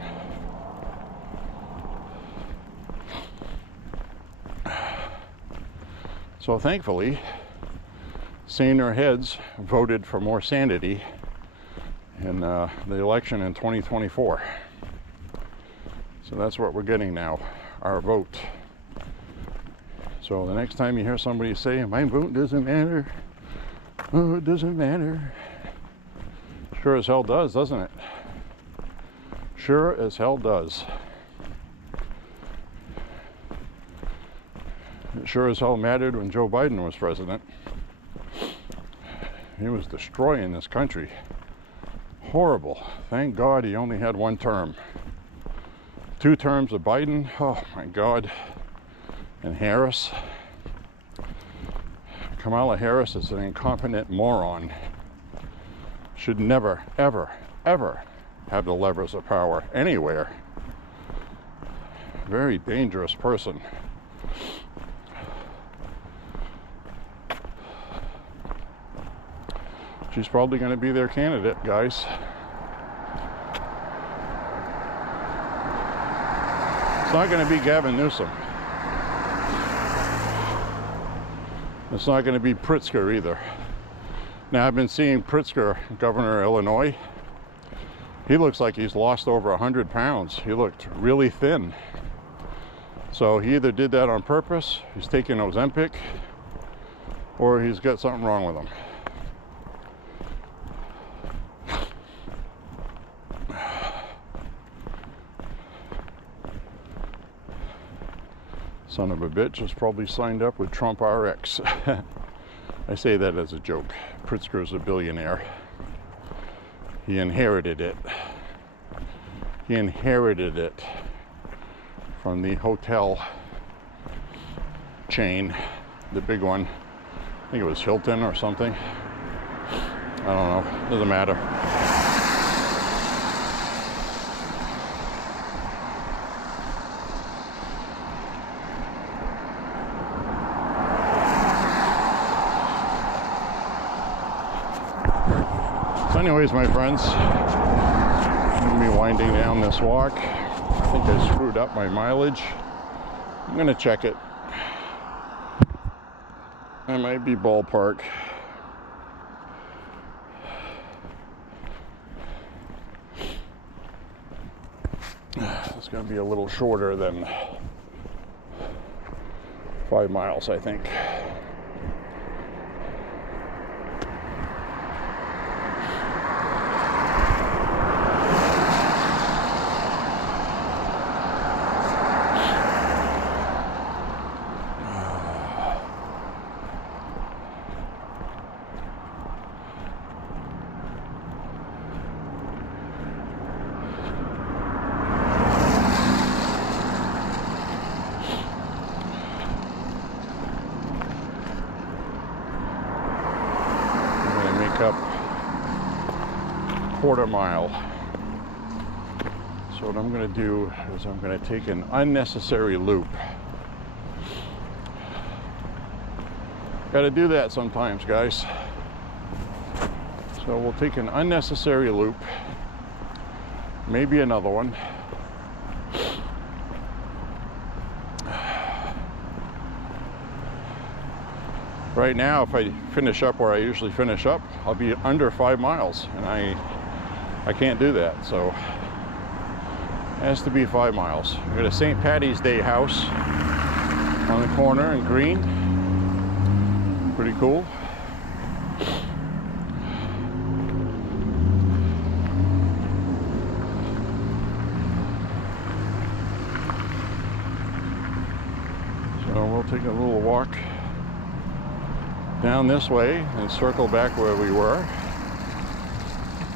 So thankfully, saner heads voted for more sanity in the election in 2024. So that's what we're getting now, our vote. So the next time you hear somebody say, my vote doesn't matter, oh, it doesn't matter. Sure as hell does, doesn't it? Sure as hell does. It sure as hell mattered when Joe Biden was president. He was destroying this country. Horrible. Thank God he only had one term. 2 terms of Biden, oh my God. And Harris. Kamala Harris is an incompetent moron. Should never, ever, ever have the levers of power anywhere. Very dangerous person. She's probably going to be their candidate, guys. It's not going to be Gavin Newsom. It's not going to be Pritzker either. Now, I've been seeing Pritzker, governor of Illinois. He looks like he's lost over 100 pounds. He looked really thin. So he either did that on purpose, he's taking Ozempic, or he's got something wrong with him. Son of a bitch is probably signed up with Trump RX. I say that as a joke. Pritzker's a billionaire. He inherited it. He inherited it from the hotel chain, the big one. I think it was Hilton or something. I don't know. Doesn't matter. Anyways, my friends, I'm going to be winding down this walk. I think I screwed up my mileage. I'm going to check it. I might be ballpark. It's going to be a little shorter than 5 miles, I think. up quarter mile. So what I'm going to do is I'm going to take an unnecessary loop. Got to do that sometimes, guys. So we'll take an unnecessary loop, maybe another one. Right now, if I finish up where I usually finish up, I'll be under 5 miles, and I can't do that, so it has to be 5 miles. We got a St. Patty's Day house on the corner in green. Pretty cool. So we'll take a little walk down this way and circle back where we were.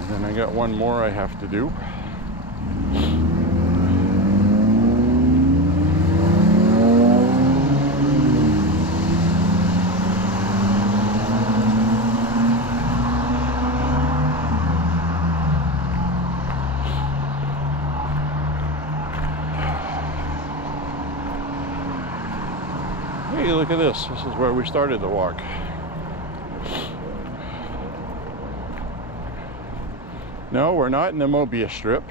And then I got one more I have to do. Hey, look at this. This is where we started the walk. No, we're not in the Mobius strip.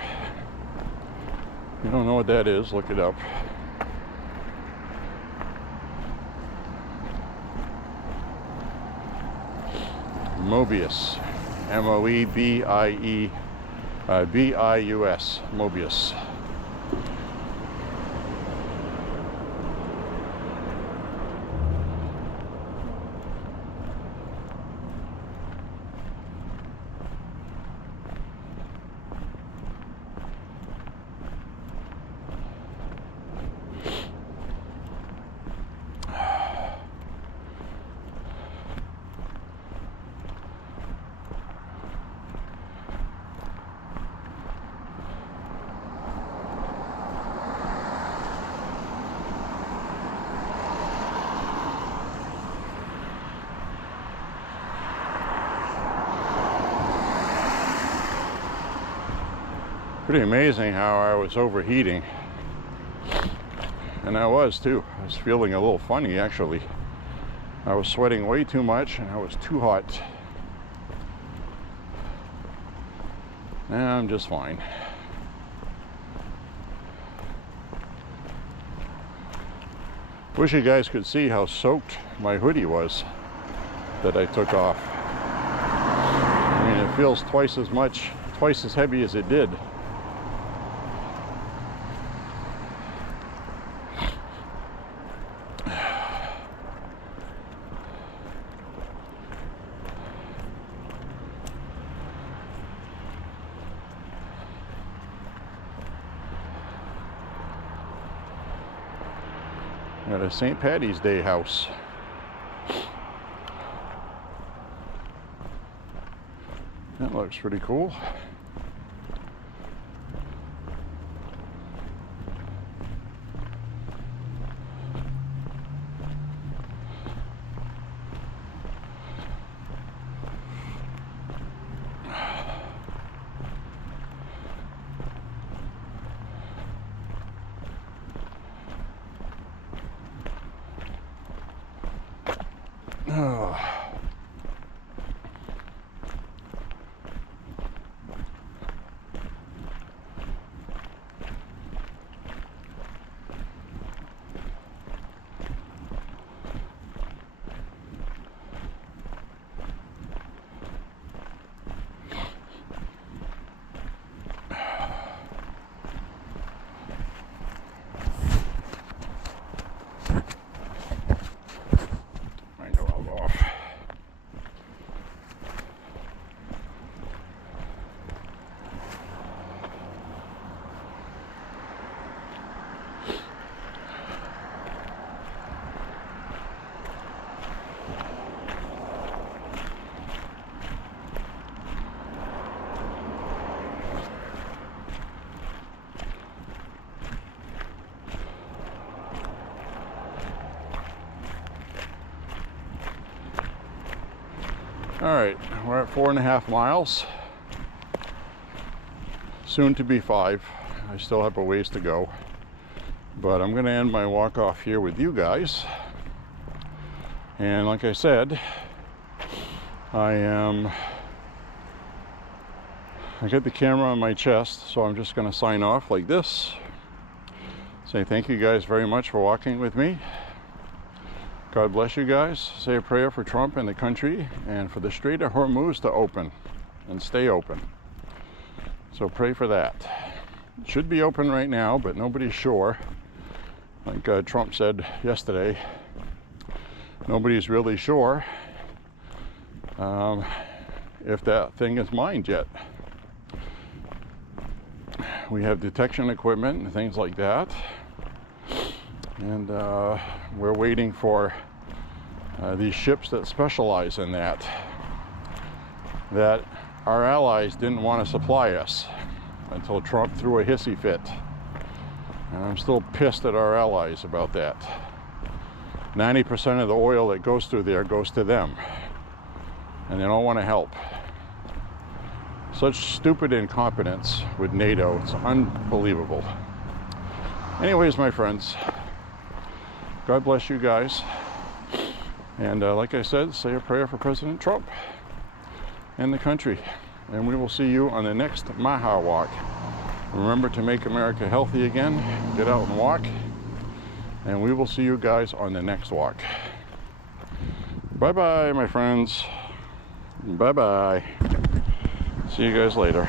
If you don't know what that is, look it up. Mobius. M-O-E-B-I-E-B-I-U-S. Mobius. Pretty amazing how I was overheating. And I was too. I was feeling a little funny actually. I was sweating way too much and I was too hot. Now I'm just fine. Wish you guys could see how soaked my hoodie was that I took off. I mean, it feels twice as much, twice as heavy as it did. At a St. Patty's Day house. That looks pretty cool. Oh. I know I'll go off. All right, we're at 4.5 miles. Soon to be 5. I still have a ways to go. But I'm going to end my walk off here with you guys. And like I said, I got the camera on my chest, so I'm just going to sign off like this. Say thank you guys very much for walking with me. God bless you guys. Say a prayer for Trump and the country, and for the Strait of Hormuz to open and stay open. So pray for that. It should be open right now, but nobody's sure. Like Trump said yesterday, nobody's really sure if that thing is mined yet. We have detection equipment and things like that. And we're waiting for these ships that specialize in that our allies didn't want to supply us until Trump threw a hissy fit. And I'm still pissed at our allies about that. 90% of the oil that goes through there goes to them, and they don't want to help. Such stupid incompetence with NATO, it's unbelievable. Anyways, my friends, God bless you guys. And like I said, say a prayer for President Trump and the country. And we will see you on the next MAHA walk. Remember to make America healthy again. Get out and walk. And we will see you guys on the next walk. Bye-bye, my friends. Bye-bye. See you guys later.